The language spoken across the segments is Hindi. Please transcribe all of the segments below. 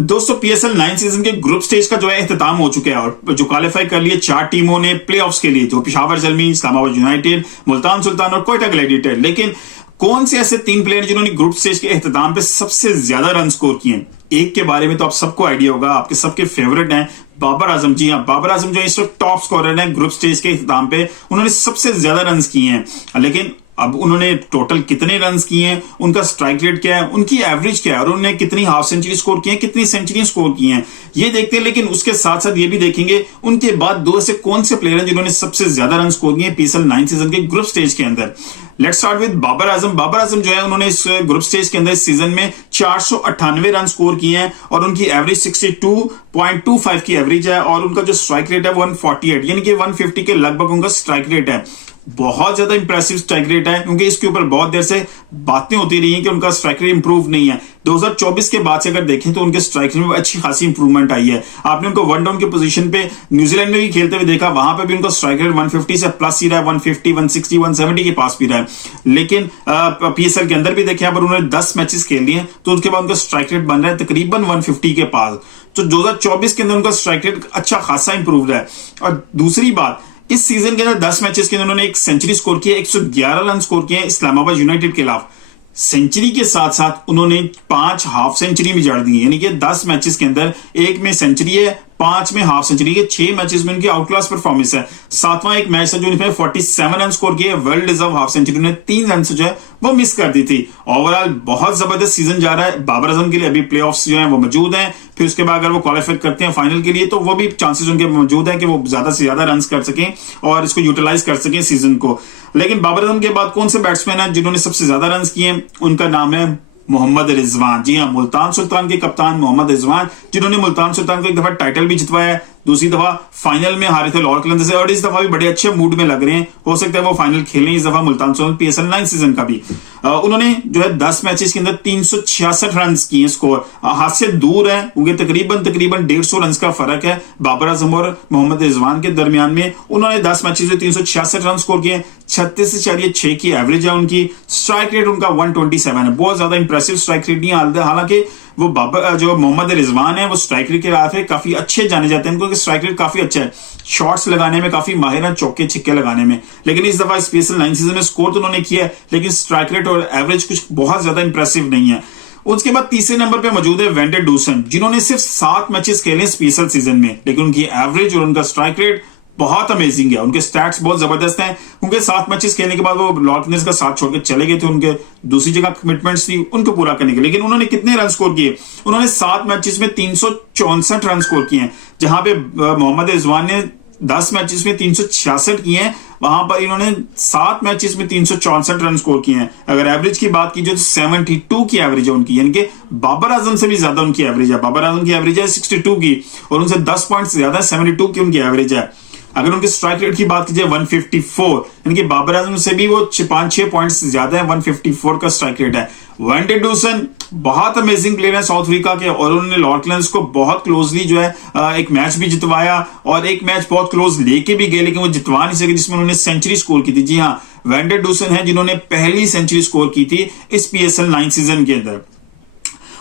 दोस्तों पीएसएल 9 सीजन के ग्रुप स्टेज का जो है इख्तिताम हो चुका है और जो क्वालिफाई कर लिए 4 टीमों ने प्लेऑफ्स के लिए, जो पेशावर ज़ल्मी, इस्लामाबाद यूनाइटेड, मुल्तान सुल्तान और कोयटा ग्लैडिएटर। लेकिन कौन से ऐसे 3 प्लेयर जिन्होंने ग्रुप स्टेज के इख्तिताम पे सबसे ज्यादा रन स्कोर किए? एक के बारे में तो आप सबको आइडिया होगा, आपके सबके फेवरेट हैं, बाबर आजम। जी हाँ, बाबर आजम जो इस वक्त टॉप स्कोरर हैं ग्रुप स्टेज के इख्तिताम पे, उन्होंने सबसे ज्यादा रन किए हैं। लेकिन अब उन्होंने टोटल कितने रन किए हैं, उनका स्ट्राइक रेट क्या है, उनकी एवरेज क्या है और उन्होंने कितनी हाफ सेंचुरी स्कोर की है, कितनी सेंचुरी स्कोर की हैं, ये देखते हैं। लेकिन उसके साथ साथ ये भी देखेंगे उनके बाद 2 ऐसे कौन से प्लेयर हैं जिन्होंने सबसे ज्यादा रन स्कोर किए पीएसएल 9 सीजन के ग्रुप स्टेज के अंदर। Let's start with Babar Azam. Babar Azam जो है उन्होंने इस ग्रुप स्टेज के अंदर इस सीजन में 498 रन स्कोर किए हैं और उनकी एवरेज 62.25 की एवरेज है और उनका जो स्ट्राइक रेट है 148, यानी कि 150 के लगभग उनका स्ट्राइक रेट है। बहुत ज्यादा इंप्रेसिव स्ट्राइक रेट है, क्योंकि इसके ऊपर बहुत देर से बातें होती रही हैं कि उनका स्ट्राइक रेट इंप्रूव नहीं है। 2024 के बाद से अगर देखें तो उनके स्ट्राइक रेट में अच्छी खासी इंप्रूवमेंट आई है। आपने उनको वन डाउन की पोजीशन पे न्यूजीलैंड में भी खेलते हुए देखा, वहां पे भी उनका स्ट्राइक रेट 150 से प्लस ही रहा है, 150, 160, 170 के पास भी रहा है। लेकिन पीएसएल के अंदर भी देखें, अगर उन्होंने 10 मैचेस खेल लिए तो उसके बाद उनका स्ट्राइक रेट बन रहा है तकरीबन 150 के पास। तो 2024 के अंदर उनका स्ट्राइक रेट अच्छा खासा इंप्रूव है। और दूसरी बात, इस सीजन के अंदर 10 मैचेस के अंदर उन्होंने एक सेंचुरी स्कोर किया, 111 रन स्कोर किए इस्लामाबाद यूनाइटेड के खिलाफ। सेंचुरी के साथ साथ उन्होंने 5 हाफ सेंचुरी भी जड़ दी है, यानी कि 10 मैचेस के अंदर एक में सेंचुरी है, 5 में हाफ सेंचुरी के, 6 मैचेस में उनकी आउट क्लास परफॉर्मेंस है। 7वां एक मैच था जो इन्होंने 47 रन स्कोर किए, वेल डिजर्व हाफ सेंचुरी, उन्होंने 3 रन से जो है वो मिस कर दी थी। ओवरऑल बहुत जबरदस्त सीजन जा रहा है बाबर आजम के लिए। अभी प्लेऑफ्स जो है वो मौजूद हैं, फिर उसके बाद अगर वो क्वालिफाई करते हैं फाइनल के लिए तो वो भी चांसेस उनके मौजूद है कि वो ज्यादा से ज्यादा रन कर सकें और इसको यूटिलाइज कर सकें सीजन को। लेकिन बाबर आजम के बाद कौन से बैट्समैन है जिन्होंने सबसे ज्यादा रन किए? उनका नाम है मोहम्मद रिजवान। जी हाँ, मुल्तान सुल्तान के कप्तान मोहम्मद रिजवान, जिन्होंने मुल्तान सुल्तान को एक दफा टाइटल भी जितवाया है, दूसरी दफा फाइनल में हारे थे लाहौर कलंदर से, और इस दफा भी बड़े अच्छे मूड में लग रहे हैं। हो सकता है वो फाइनल खेलें इस दफा मुल्तान सुल्तान पीएसएल 9 सीजन का भी। उन्होंने जो है 10 मैचेस के अंदर 366 रन किए, स्कोर हाथ से दूर है क्योंकि तकरीबन 150 रन का फर्क है बाबर आजम और मोहम्मद रिजवान के दरमियान में। उन्होंने 10 मैचेस में 366 रन स्कोर किए, 36.6 की एवरेज है उनकी, स्ट्राइक रेट उनका 127 है। बहुत ज्यादा इंप्रेसिव स्ट्राइक रेट नहीं है, हालांकि वो बाबर जो मोहम्मद रिजवान है वो स्ट्राइक रेट के राह पे काफी अच्छे जाने जाते हैं, उनका स्ट्राइक रेट काफी अच्छा है, शॉट्स लगाने में काफी माहिर है, चौके छिक्के लगाने में। लेकिन इस दफा पीएसएल 9 सीजन में स्कोर तो उन्होंने किया है, लेकिन स्ट्राइक रेट और एवरेज कुछ बहुत ज्यादा इंप्रेसिव नहीं है। उसके बाद तीसरे नंबर पे मौजूद है वेन डर डूसन, जिन्होंने सिर्फ 7 मैचेस खेले पीएसएल सीजन में, लेकिन उनकी एवरेज और उनका स्ट्राइक रेट बहुत अमेजिंग है। उनके स्टैट्स बहुत जबरदस्त हैं, क्योंकि 7 मैचेस खेलने के बाद वो लॉर्ड कलंदर्स का साथ छोड़कर चले गए थे, उनके दूसरी जगह कमिटमेंट्स थी उनको पूरा करने के। लेकिन उन्होंने कितने रन स्कोर किए? उन्होंने 7 मैचेस में 364 रन स्कोर किए हैं, जहां पे मोहम्मद रिजवान ने 10 मैचेस में 366 किए हैं, वहां पर इन्होंने 7 मैचेस में 364 रन स्कोर किए हैं। अगर एवरेज की बात की जाए तो 72 की एवरेज है उनकी, यानी कि बाबर आजम से भी ज्यादा उनकी एवरेज है। बाबर आजम की एवरेज है 62 की और उनसे 10 पॉइंट ज्यादा 72 की उनकी एवरेज है। अगर उनके स्ट्राइक रेट की बात की जाए 154, यानी कि बाबर आजम से भी वो 5-6 पॉइंट्स ज्यादा है, 154 का स्ट्राइक रेट है। वेन डर डूसन बहुत अमेजिंग प्लेयर है साउथ अफ्रीका के, और उन्होंने लॉर्ड कलंदर्स को बहुत क्लोजली जो है एक मैच भी जितवाया और एक मैच बहुत क्लोज लेके भी गए, लेकिन वो जितवा नहीं सके जिसमें उन्होंने सेंचुरी स्कोर की थी। जी हाँ, वेन डर डूसन है जिन्होंने पहली सेंचुरी स्कोर की थी इस पीएसएल 9 सीजन के अंदर।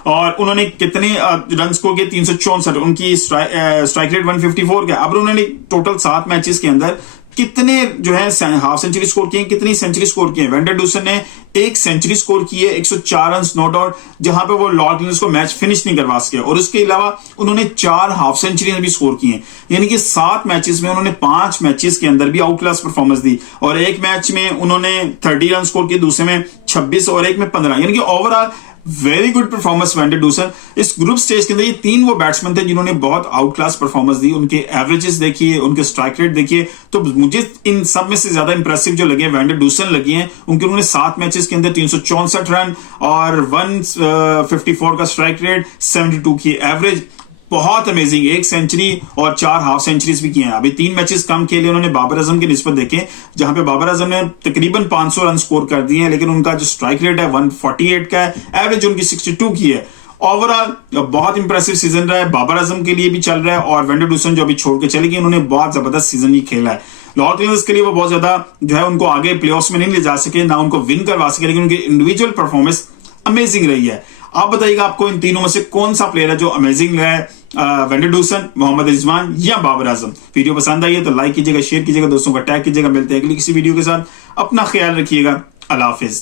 और उन्होंने कितने रन स्कोर किए? 364, उनकी स्ट्राइक रेट 154 का। अब उन्होंने टोटल 7 मैचेस के अंदर कितने जो है हाफ सेंचुरी स्कोर किए, कितनी सेंचुरी स्कोर किए? वेन डर डूसन ने एक सेंचुरी स्कोर की है, 104 रन नो डाउट, जहां पे वो लॉर्ड कलंदर्स को मैच फिनिश नहीं करवा सके, और उसके अलावा उन्होंने 4 हाफ सेंचुरी भी स्कोर की हैं, यानी कि 7 मैचेस में उन्होंने 5 मैचेस के अंदर भी आउट क्लास परफॉर्मेंस दी, और एक मैच में उन्होंने 30 रन स्कोर किए, दूसरे में 26 और एक में 15, यानी कि overall very good performance when डर डूसन। इस ग्रुप स्टेज के अंदर ये 3 वो बैट्समैन थे जिन्होंने बहुत आउट क्लास परफॉर्मेंस दी। उनके एवरेजेस देखिए, उनके स्ट्राइक रेट देखिए, तो मुझे इन सब में से ज्यादा इंप्रेसिव जो लगे वेन डर डूसन लगी हैं, उनके उन्होंने 7 मैचेस के अंदर 364 रन और 154 का स्ट्राइक रेट, 72 की एवरेज, बहुत अमेजिंग, एक सेंचुरी और 4 हाफ सेंचुरीज भी किए हैं। अभी 3 मैचेस कम खेले उन्होंने बाबर आजम की निस्बत देखें, जहां पे बाबर आजम ने तकरीबन 500 रन स्कोर कर दिए हैं, लेकिन उनका जो स्ट्राइक रेट है 148 का है, एवरेज उनकी 62 की है। ओवरऑल बहुत इंप्रेसिव सीजन रहा है, बाबर आजम के लिए भी चल रहा है, और वेन डर डूसन जो अभी छोड़ के चले गए, उन्होंने बहुत जबरदस्त सीजन ही खेला है। लॉर्ड कलंदर्स के लिए वो बहुत ज्यादा जो है उनको आगे प्लेऑफ्स में नहीं ले जा सके, ना उनको विन करवा सके, लेकिन उनकी इंडिविजुअल परफॉर्मेंस अमेजिंग रही है। आप बताइएगा आपको इन तीनों में से कौन सा प्लेयर है जो अमेजिंग है, वेंडर डूसन, मोहम्मद रिजवान या बाबर आजम। वीडियो पसंद आई है तो लाइक कीजिएगा, शेयर कीजिएगा, दोस्तों का टैग कीजिएगा। मिलते हैं अगली किसी वीडियो के साथ, अपना ख्याल रखिएगा, अल्लाह हाफिज।